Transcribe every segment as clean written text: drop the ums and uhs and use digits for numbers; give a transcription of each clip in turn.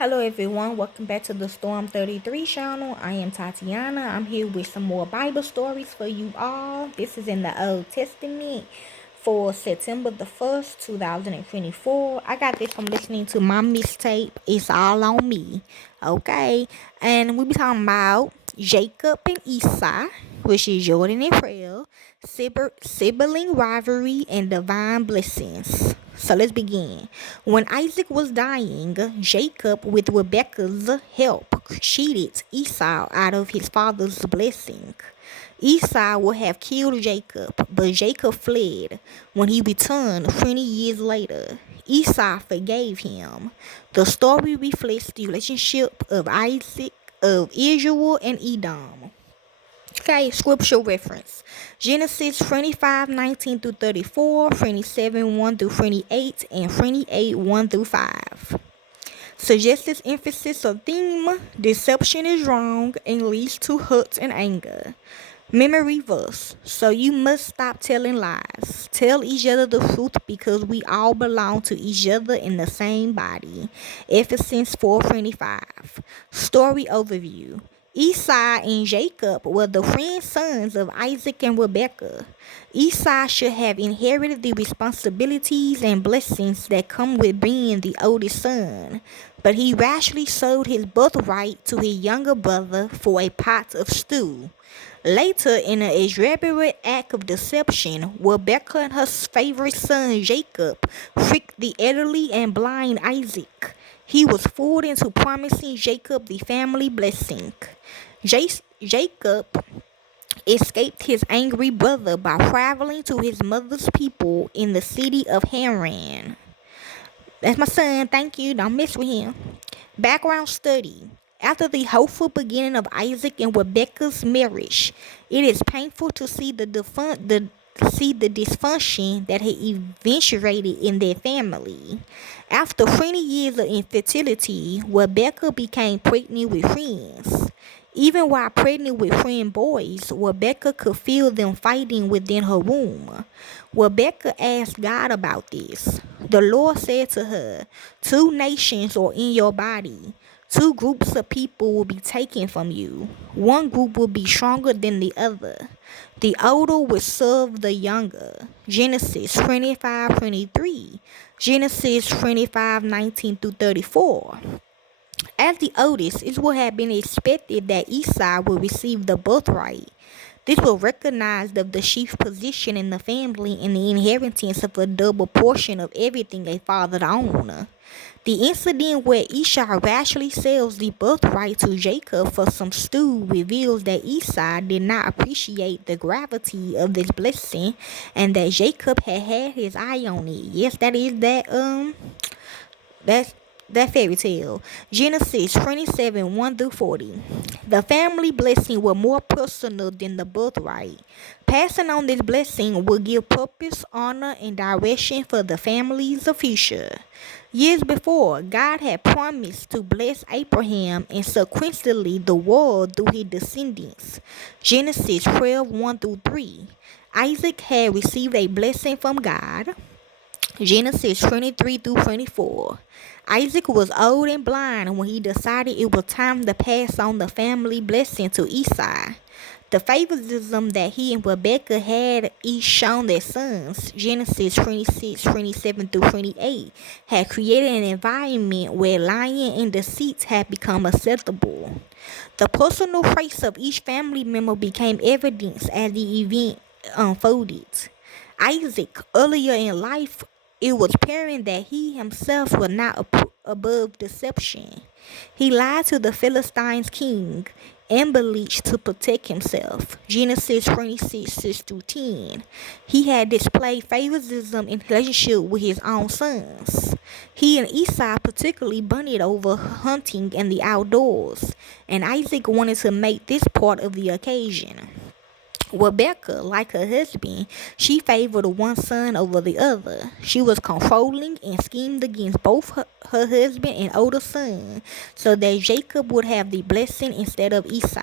Hello everyone, welcome back to the Storm 33 channel. I am Tatiana. I'm here with some more Bible stories for you all. This is in the Old Testament for September the 1st, 2024. I got this from listening to my mixtape, It's All On Me. Okay, and we'll be talking about Jacob and Esau, which is Jordan and Prayer, sibling rivalry, and divine blessings. So let's begin. When Isaac was dying, Jacob, with Rebekah's help, cheated Esau out of his father's blessing. Esau would have killed Jacob, but Jacob fled. When he returned 20 years later, Esau forgave him. The story reflects the relationship of Israel, and Edom. Okay, scripture reference. Genesis 25:19 through 34, 27 1 through 28, and 28 1 through 5. Suggested emphasis of theme: deception is wrong and leads to hurt and anger. Memory verse: so you must stop telling lies. Tell each other the truth because we all belong to each other in the same body. Ephesians 4:25. Story overview: Esau and Jacob were the friend sons of Isaac and Rebekah. Esau should have inherited the responsibilities and blessings that come with being the oldest son, but he rashly sold his birthright to his younger brother for a pot of stew. Later, in an elaborate act of deception, Rebekah and her favorite son Jacob tricked the elderly and blind Isaac. He was fooled into promising Jacob the family blessing. Jacob escaped his angry brother by traveling to his mother's people in the city of Haran. That's my son, thank you, don't mess with him. Background study. After the hopeful beginning of Isaac and Rebekah's marriage, it is painful to see the dysfunction that had eventuated in their family. After 20 years of infertility, Rebekah became pregnant with twins. Even while pregnant with twin boys, Rebekah could feel them fighting within her womb. Rebekah asked God about this. The Lord said to her, "Two nations are in your body. Two groups of people will be taken from you. One group will be stronger than the other. The older will serve the younger." Genesis 25:23. Genesis 25:19 through 34. As the oldest, it would have been expected that Esau would receive the birthright. This was recognized of the chief position in the family and the inheritance of a double portion of everything a father owned. The incident where Esau rashly sells the birthright to Jacob for some stew reveals that Esau did not appreciate the gravity of this blessing and that Jacob had his eye on it. Yes, that fairy tale. Genesis 27 1 through 40. The family blessing was more personal than the birthright. Passing on this blessing will give purpose, honor, and direction for the family's future. Years before, God had promised to bless Abraham and subsequently the world through his descendants. Genesis 12 1 through 3. Isaac had received a blessing from God. Genesis 23 through 24. Isaac was old and blind when he decided it was time to pass on the family blessing to Esau. The favoritism that he and Rebekah had each shown their sons, Genesis 26:27 through 28, had created an environment where lying and deceit had become acceptable. The personal traits of each family member became evidence as the event unfolded. Isaac, earlier in life, it was apparent that he himself was not above deception. He lied to the Philistines' king, embellished to protect himself. Genesis 26:6-10. He had displayed favoritism in relationship with his own sons. He and Esau particularly bonded over hunting and the outdoors, and Isaac wanted to make this part of the occasion. Rebekah, like her husband, she favored one son over the other. She was controlling and schemed against both her husband and older son so that Jacob would have the blessing instead of Esau.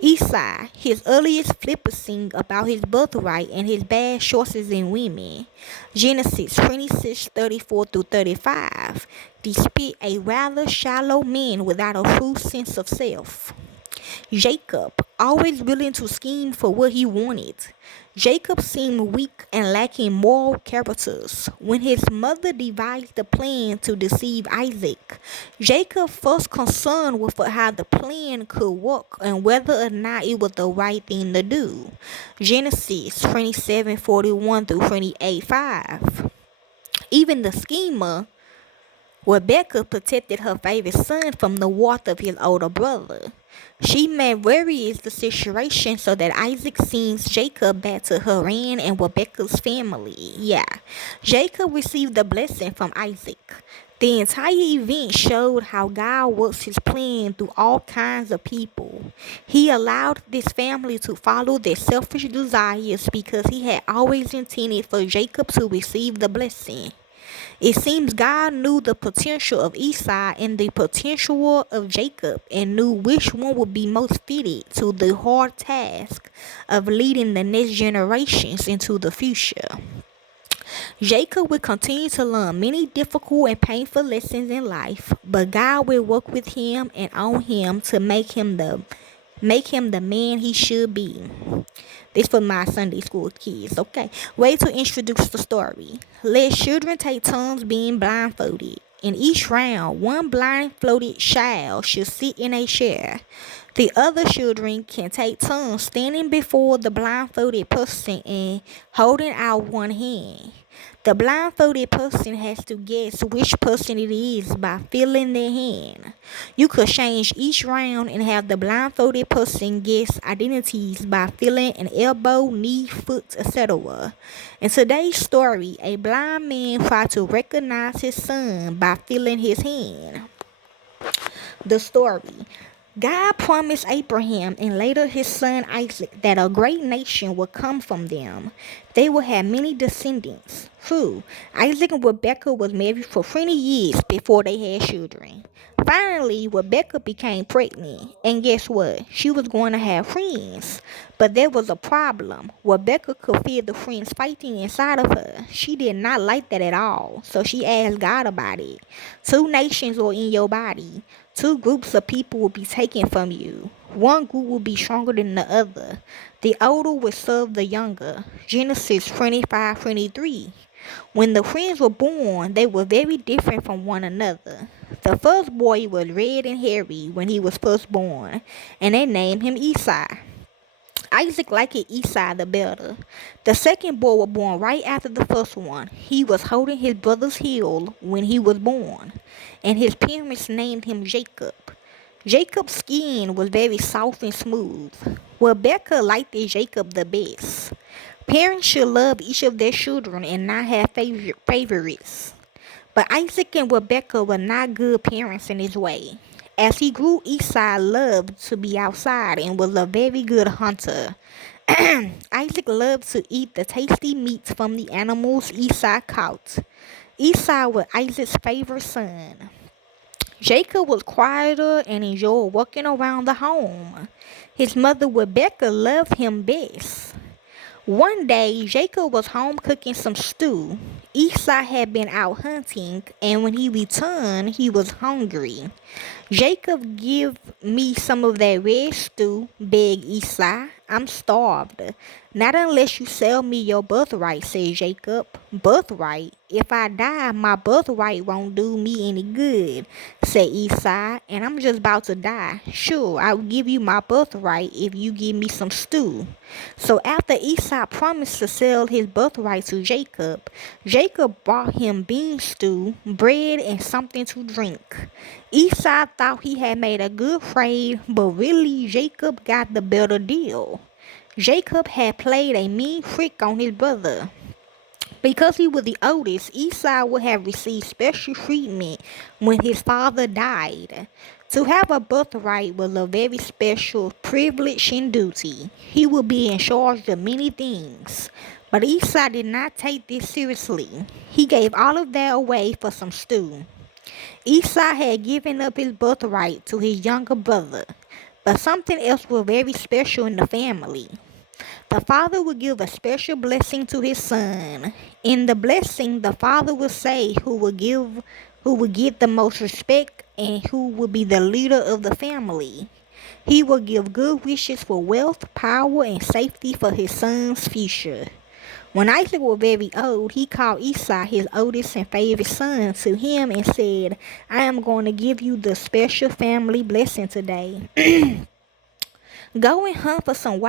Esau, his earliest flippancy about his birthright and his bad choices in women. Genesis 26:34-35 depict a rather shallow man without a true sense of self. Jacob, always willing to scheme for what he wanted. Jacob seemed weak and lacking moral characters. When his mother devised a plan to deceive Isaac, Jacob's first concern was for how the plan could work and whether or not it was the right thing to do. Genesis 27:41-28:5. Even the schemer, Rebecca protected her favorite son from the wrath of his older brother. She made various the situation so that Isaac sends Jacob back to Haran and Rebecca's family. Jacob received the blessing from Isaac. The entire event showed how God works his plan through all kinds of people. He allowed this family to follow their selfish desires because he had always intended for Jacob to receive the blessing. It seems God knew the potential of Esau and the potential of Jacob and knew which one would be most fitted to the hard task of leading the next generations into the future. Jacob would continue to learn many difficult and painful lessons in life, but God will work with him and on him to make him the man he should be. This for my Sunday school kids, okay? Way to introduce the story. Let children take turns being blindfolded. In each round, one blindfolded child should sit in a chair. The other children can take turns standing before the blindfolded person and holding out one hand. The blindfolded person has to guess which person it is by feeling their hand. You could change each round and have the blindfolded person guess identities by feeling an elbow, knee, foot, etc. In today's story, a blind man tried to recognize his son by feeling his hand. The story. God promised Abraham and later his son Isaac that a great nation would come from them. They would have many descendants. True, Isaac and Rebekah was married for 20 years before they had children. Finally, Rebekah became pregnant, and guess what? She was going to have friends. But there was a problem. Rebekah could feel the friends fighting inside of her. She did not like that at all, so she asked God about it. 2 nations are in your body. 2 groups of people will be taken from you. One group will be stronger than the other. The older will serve the younger. Genesis 25:23. When the twins were born, they were very different from one another. The first boy was red and hairy when he was first born, and they named him Esau. Isaac liked Esau the better. The second boy was born right after the first one. He was holding his brother's heel when he was born, and his parents named him Jacob. Jacob's skin was very soft and smooth. Rebecca liked Jacob the best. Parents should love each of their children and not have favorites. But Isaac and Rebecca were not good parents in his way. As he grew, Esau loved to be outside and was a very good hunter. Isaac loved to eat the tasty meats from the animals Esau caught. Esau was Isaac's favorite son. Jacob was quieter and enjoyed walking around the home. His mother Rebecca loved him best. One day, Jacob was home cooking some stew. Esau had been out hunting, and when he returned, he was hungry. Jacob, give me some of that red stew, begged Esau. I'm starved. Not unless you sell me your birthright, said Jacob. Birthright? If I die, my birthright won't do me any good, said Esau, and I'm just about to die. Sure, I will give you my birthright if you give me some stew. So after Esau promised to sell his birthright to Jacob, Jacob brought him bean stew, bread, and something to drink. Esau thought he had made a good trade, but really Jacob got the better deal. Jacob had played a mean trick on his brother. Because he was the oldest, Esau would have received special treatment when his father died. To have a birthright was a very special privilege and duty. He would be in charge of many things. But Esau did not take this seriously. He gave all of that away for some stew. Esau had given up his birthright to his younger brother. But something else was very special in the family. The father would give a special blessing to his son. In the blessing, the father would say who would get the most respect and who would be the leader of the family. He would give good wishes for wealth, power, and safety for his son's future. When Isaac was very old, he called Esau, his oldest and favorite son, to him and said, I am going to give you the special family blessing today. Go and hunt for some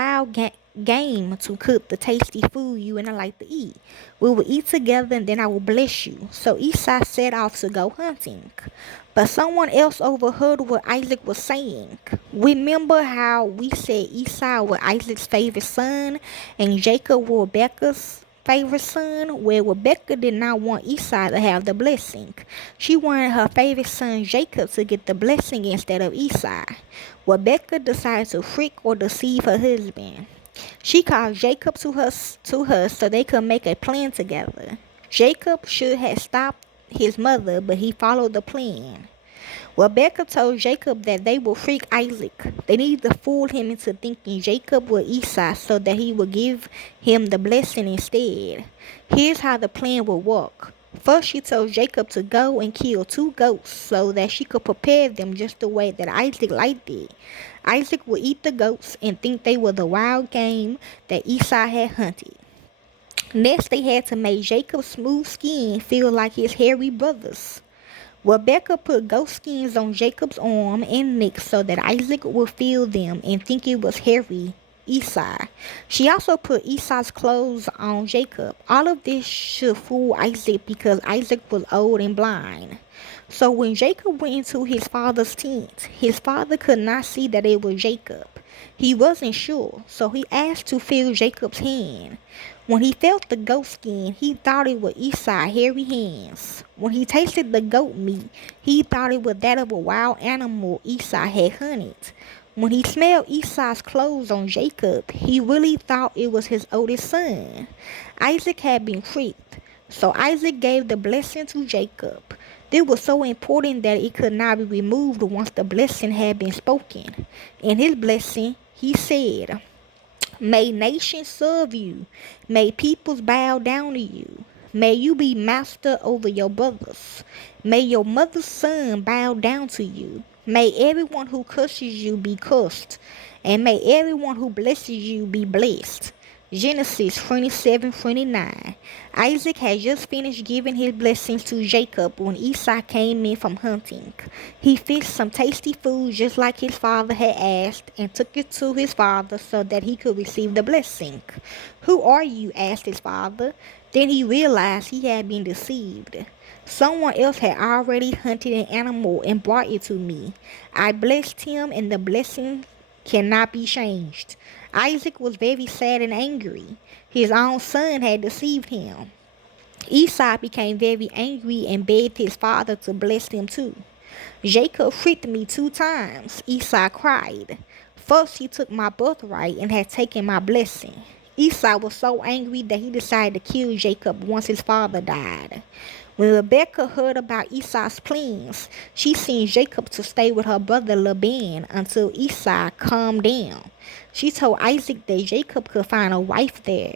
game to cook the tasty food you and I like to eat. We will eat together and then I will bless you. So Esau set off to go hunting. But someone else overheard what Isaac was saying. Remember how we said Esau was Isaac's favorite son and Jacob was Rebekah's favorite son? Well, Rebekah did not want Esau to have the blessing. She wanted her favorite son Jacob to get the blessing instead of Esau. Rebekah decided to trick or deceive her husband. She called Jacob to her so they could make a plan together. Jacob should have stopped his mother, but he followed the plan. Rebekah told Jacob that they would freak Isaac. They needed to fool him into thinking Jacob was Esau so that he would give him the blessing instead. Here's how the plan would work. First, she told Jacob to go and kill 2 goats so that she could prepare them just the way that Isaac liked it. Isaac would eat the goats and think they were the wild game that Esau had hunted. Next, they had to make Jacob's smooth skin feel like his hairy brother's. Rebekah put goat skins on Jacob's arm and neck so that Isaac would feel them and think it was hairy Esau. She also put Esau's clothes on Jacob. All of this should fool Isaac because Isaac was old and blind. So when Jacob went into his father's tent, his father could not see that it was Jacob. He wasn't sure, so he asked to feel Jacob's hand. When he felt the goat skin, he thought it was Esau's hairy hands. When he tasted the goat meat, he thought it was that of a wild animal Esau had hunted. When he smelled Esau's clothes on Jacob, he really thought it was his oldest son. Isaac had been tricked, so Isaac gave the blessing to Jacob. This was so important that it could not be removed once the blessing had been spoken. In his blessing, he said, May nations serve you. May peoples bow down to you. May you be master over your brothers. May your mother's son bow down to you. May everyone who curses you be cursed. And may everyone who blesses you be blessed. Genesis 27:29. Isaac had just finished giving his blessings to Jacob when Esau came in from hunting. He fixed some tasty food just like his father had asked and took it to his father so that he could receive the blessing. Who are you? Asked his father. Then he realized he had been deceived. Someone else had already hunted an animal and brought it to me. I blessed him and the blessing cannot be changed. Isaac was very sad and angry. His own son had deceived him. Esau became very angry and begged his father to bless him too. Jacob tricked me 2 times, Esau cried. First he took my birthright and had taken my blessing. Esau was so angry that he decided to kill Jacob once his father died. When Rebekah heard about Esau's plans, she sent Jacob to stay with her brother Laban until Esau calmed down. She told Isaac that Jacob could find a wife there.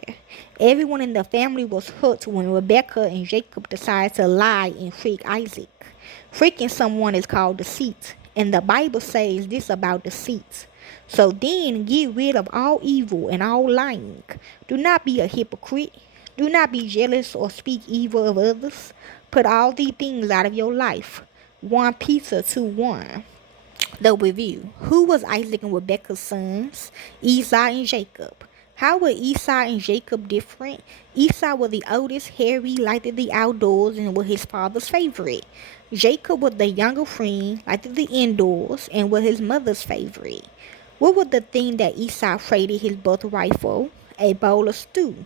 Everyone in the family was hurt when Rebekah and Jacob decided to lie and trick Isaac. Freaking someone is called deceit, and the Bible says this about deceit. So then get rid of all evil and all lying. Do not be a hypocrite. Do not be jealous or speak evil of others. Put all these things out of your life. 1 Peter 2:1. The review. Who was Isaac and Rebekah's sons? Esau and Jacob. How were Esau and Jacob different? Esau was the oldest, hairy, liked the outdoors, and was his father's favorite. Jacob was the younger friend, liked the indoors, and was his mother's favorite. What was the thing that Esau traded his birthright for? A bowl of stew.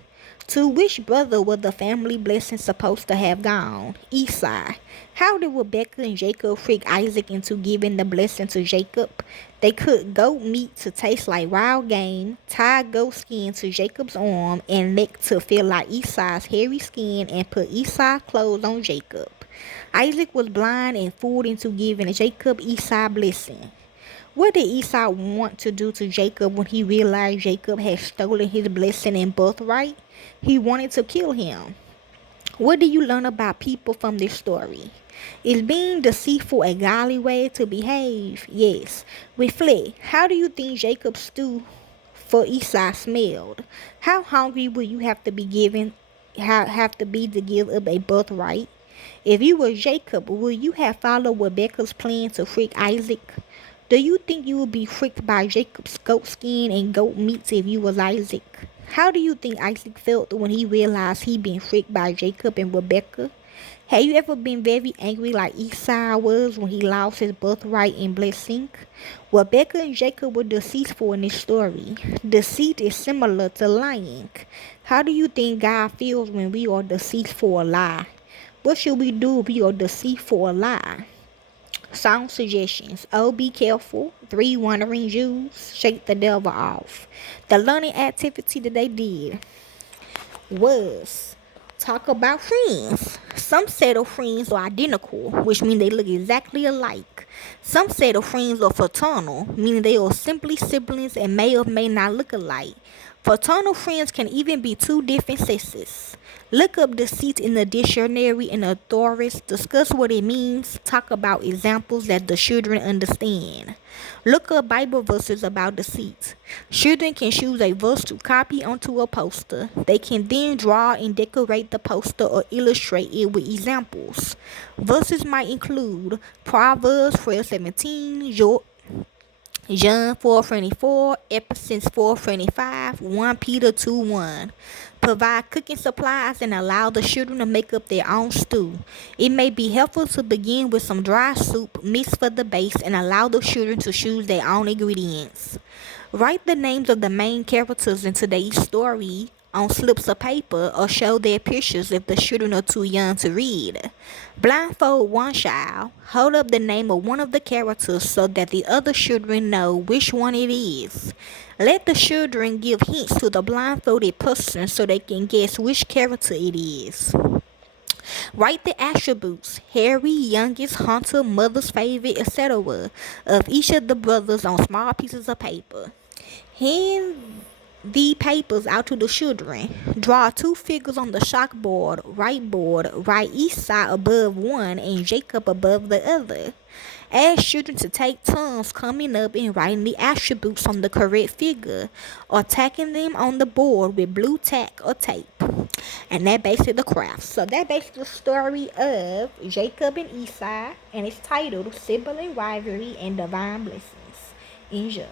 To which brother was the family blessing supposed to have gone? Esau. How did Rebekah and Jacob trick Isaac into giving the blessing to Jacob? They cooked goat meat to taste like wild game, tied goat skin to Jacob's arm and neck to feel like Esau's hairy skin, and put Esau's clothes on Jacob. Isaac was blind and fooled into giving Jacob Esau's blessing. What did Esau want to do to Jacob when he realized Jacob had stolen his blessing and birthright? He wanted to kill him. What do you learn about people from this story? Is being deceitful a godly way to behave? Yes. Reflect. How do you think Jacob's stew for Esau smelled? How hungry will you have to be to give up a birthright? If you were Jacob, would you have followed Rebekah's plan to freak Isaac? Do you think you would be freaked by Jacob's goat skin and goat meats if you was Isaac? How do you think Isaac felt when he realized he'd been freaked by Jacob and Rebekah? Have you ever been very angry like Esau was when he lost his birthright and blessing? Rebekah and Jacob were deceitful in this story. Deceit is similar to lying. How do you think God feels when we are deceitful or lie? What should we do if we are deceitful or lie? Song suggestions. Oh, be careful. 3 wandering Jews. Shake the devil off. The learning activity that they did was talk about friends. Some set of friends are identical, which means they look exactly alike. Some set of friends are fraternal, meaning they are simply siblings and may or may not look alike. Fraternal friends can even be 2 different sexes. Look up deceit in the dictionary and a thesaurus. Discuss what it means. Talk about examples that the children understand. Look up Bible verses about deceit. Children can choose a verse to copy onto a poster. They can then draw and decorate the poster or illustrate it with examples. Verses might include Proverbs 4:17, John 4:24, Ephesians 4:25, 1 Peter 2:1. Provide cooking supplies and allow the children to make up their own stew. It may be helpful to begin with some dry soup mixed for the base and allow the children to choose their own ingredients. Write the names of the main characters in today's story on slips of paper or show their pictures if the children are too young to read. Blindfold one child, hold up the name of one of the characters so that the other children know which one it is. Let the children give hints to the blindfolded person so they can guess which character it is. Write the attributes, Harry, youngest, hunter, mother's favorite, etc., of each of the brothers on small pieces of paper. Hand the papers out to the children. Draw 2 figures on the chalkboard, write Esau above one and Jacob above the other. Ask children to take turns coming up and writing the attributes on the correct figure or tacking them on the board with blue tack or tape. And that basically the craft. So that basically the story of Jacob and Esau, and it's titled Sibling, Rivalry, and Divine Blessings. Enjoy.